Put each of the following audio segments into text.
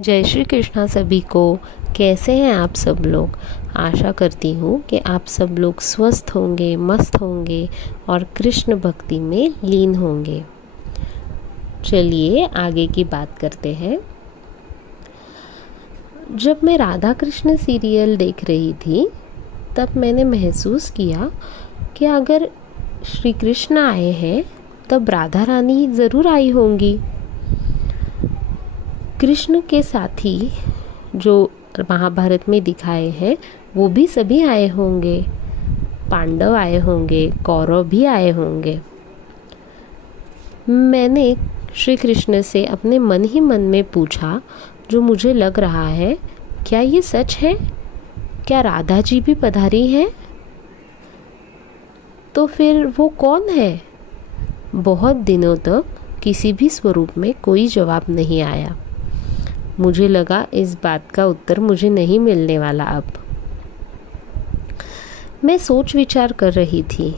जय श्री कृष्णा सभी को। कैसे हैं आप सब लोग। आशा करती हूँ कि आप सब लोग स्वस्थ होंगे, मस्त होंगे और कृष्ण भक्ति में लीन होंगे। चलिए आगे की बात करते हैं। जब मैं राधा कृष्ण सीरियल देख रही थी तब मैंने महसूस किया कि अगर श्री कृष्ण आए हैं तब राधा रानी ज़रूर आई होंगी। कृष्ण के साथी जो महाभारत में दिखाए हैं वो भी सभी आए होंगे, पांडव आए होंगे, कौरव भी आए होंगे। मैंने श्री कृष्ण से अपने मन ही मन में पूछा, जो मुझे लग रहा है, क्या ये सच है? क्या राधा जी भी पधारी हैं? तो फिर वो कौन है? बहुत दिनों तक किसी भी स्वरूप में कोई जवाब नहीं आया। मुझे लगा इस बात का उत्तर मुझे नहीं मिलने वाला। अब मैं सोच विचार कर रही थी।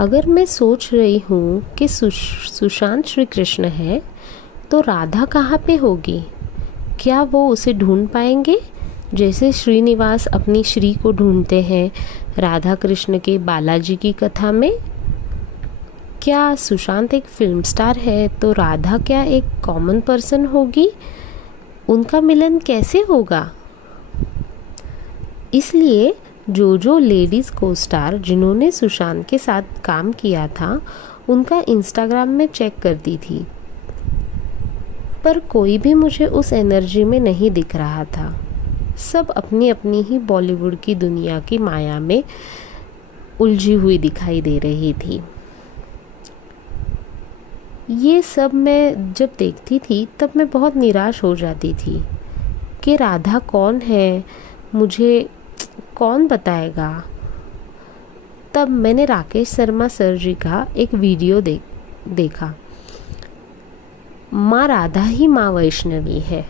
अगर मैं सोच रही हूँ कि सुशांत श्री कृष्ण है तो राधा कहाँ पे होगी? क्या वो उसे ढूंढ पाएंगे जैसे श्रीनिवास अपनी श्री को ढूंढते हैं राधा कृष्ण के बालाजी की कथा में? क्या सुशांत एक फिल्म स्टार है तो राधा क्या एक कॉमन पर्सन होगी? उनका मिलन कैसे होगा? इसलिए जो लेडीज़ को स्टार जिन्होंने सुशांत के साथ काम किया था उनका इंस्टाग्राम में चेक करती थी, पर कोई भी मुझे उस एनर्जी में नहीं दिख रहा था। सब अपनी अपनी ही बॉलीवुड की दुनिया की माया में उलझी हुई दिखाई दे रही थी। ये सब मैं जब देखती थी तब मैं बहुत निराश हो जाती थी कि राधा कौन है, मुझे कौन बताएगा। तब मैंने राकेश शर्मा सर जी का एक वीडियो देखा। माँ राधा ही माँ वैष्णवी है।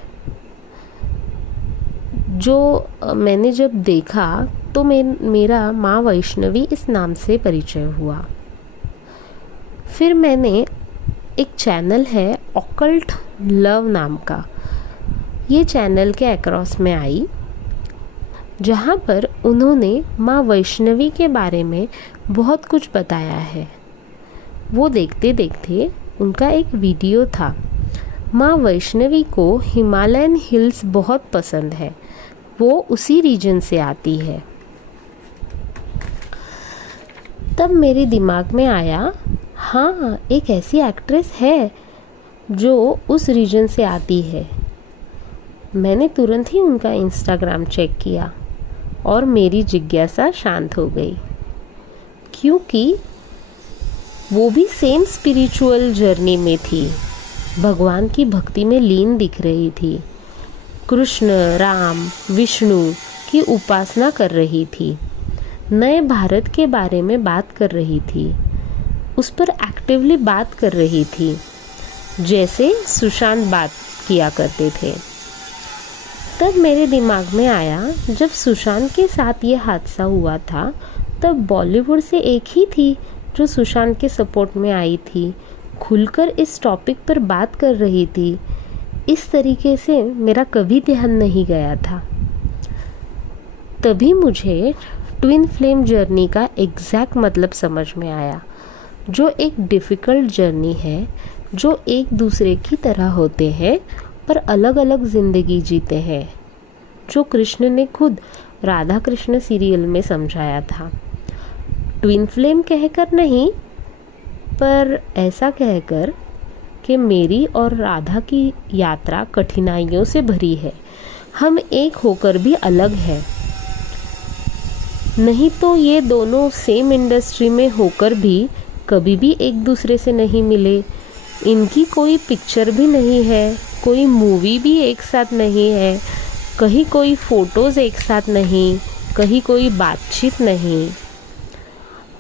जो मैंने जब देखा तो मेरा माँ वैष्णवी इस नाम से परिचय हुआ। फिर मैंने एक चैनल है ऑकल्ट लव नाम का, ये चैनल के अक्रॉस में आई जहाँ पर उन्होंने माँ वैष्णवी के बारे में बहुत कुछ बताया है। वो देखते देखते उनका एक वीडियो था। माँ वैष्णवी को हिमालयन हिल्स बहुत पसंद है, वो उसी रीजन से आती है। तब मेरे दिमाग में आया, हाँ एक ऐसी एक्ट्रेस है जो उस रीजन से आती है। मैंने तुरंत ही उनका इंस्टाग्राम चेक किया और मेरी जिज्ञासा शांत हो गई, क्योंकि वो भी सेम स्पिरिचुअल जर्नी में थी, भगवान की भक्ति में लीन दिख रही थी। कृष्ण, राम, विष्णु की उपासना कर रही थी, नए भारत के बारे में बात कर रही थी, उस पर एक्टिवली बात कर रही थी जैसे सुशांत बात किया करते थे। तब मेरे दिमाग में आया, जब सुशांत के साथ ये हादसा हुआ था तब बॉलीवुड से एक ही थी जो सुशांत के सपोर्ट में आई थी, खुलकर इस टॉपिक पर बात कर रही थी। इस तरीके से मेरा कभी ध्यान नहीं गया था। तभी मुझे ट्विन फ्लेम जर्नी का एग्जैक्ट मतलब समझ में आया, जो एक डिफ़िकल्ट जर्नी है, जो एक दूसरे की तरह होते हैं पर अलग अलग ज़िंदगी जीते हैं, जो कृष्ण ने खुद राधा कृष्ण सीरियल में समझाया था। ट्विन फ्लेम कहकर नहीं, पर ऐसा कहकर कि मेरी और राधा की यात्रा कठिनाइयों से भरी है, हम एक होकर भी अलग हैं। नहीं तो ये दोनों सेम इंडस्ट्री में होकर भी कभी भी एक दूसरे से नहीं मिले, इनकी कोई पिक्चर भी नहीं है, कोई मूवी भी एक साथ नहीं है, कहीं कोई फ़ोटोज़ एक साथ नहीं, कहीं कोई बातचीत नहीं।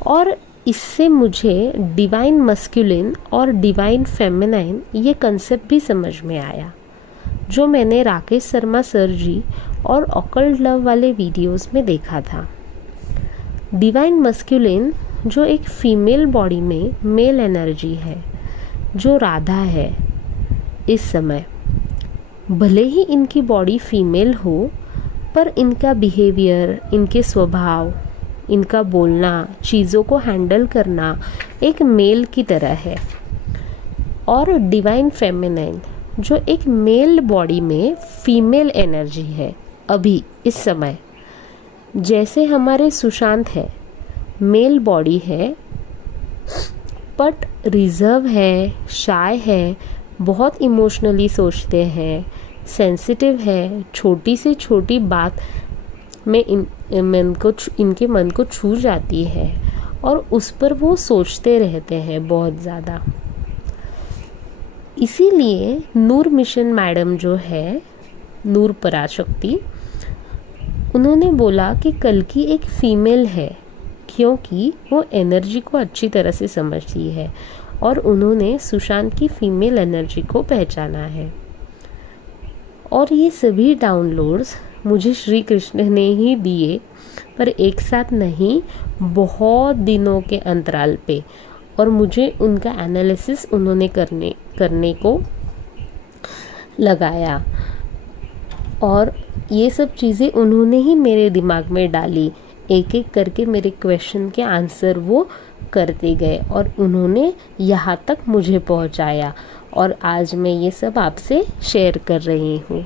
और इससे मुझे डिवाइन मस्कुलिन और डिवाइन फेमिनाइन ये कंसेप्ट भी समझ में आया, जो मैंने राकेश शर्मा सर जी और ऑकल्ट लव वाले वीडियोस में देखा था। डिवाइन मस्कुलिन जो एक फीमेल बॉडी में मेल एनर्जी है, जो राधा है इस समय, भले ही इनकी बॉडी फीमेल हो, पर इनका बिहेवियर, इनके स्वभाव, इनका बोलना, चीज़ों को हैंडल करना एक मेल की तरह है। और डिवाइन फेमिनाइन जो एक मेल बॉडी में फीमेल एनर्जी है अभी इस समय, जैसे हमारे सुशांत है, मेल बॉडी है बट रिजर्व है, शाय है, बहुत इमोशनली सोचते हैं, सेंसिटिव है, छोटी से छोटी बात में इनके मन को छू जाती है और उस पर वो सोचते रहते हैं बहुत ज़्यादा। इसीलिए नूर मिशन मैडम जो है, नूर पराशक्ति, उन्होंने बोला कि कल की एक फीमेल है, क्योंकि वो एनर्जी को अच्छी तरह से समझती है और उन्होंने सुशांत की फीमेल एनर्जी को पहचाना है। और ये सभी डाउनलोड्स मुझे श्री कृष्ण ने ही दिए, पर एक साथ नहीं, बहुत दिनों के अंतराल पे। और मुझे उनका एनालिसिस उन्होंने करने को लगाया और ये सब चीज़ें उन्होंने ही मेरे दिमाग में डाली। एक एक करके मेरे क्वेश्चन के आंसर वो करते गए और उन्होंने यहाँ तक मुझे पहुँचाया और आज मैं ये सब आपसे शेयर कर रही हूँ।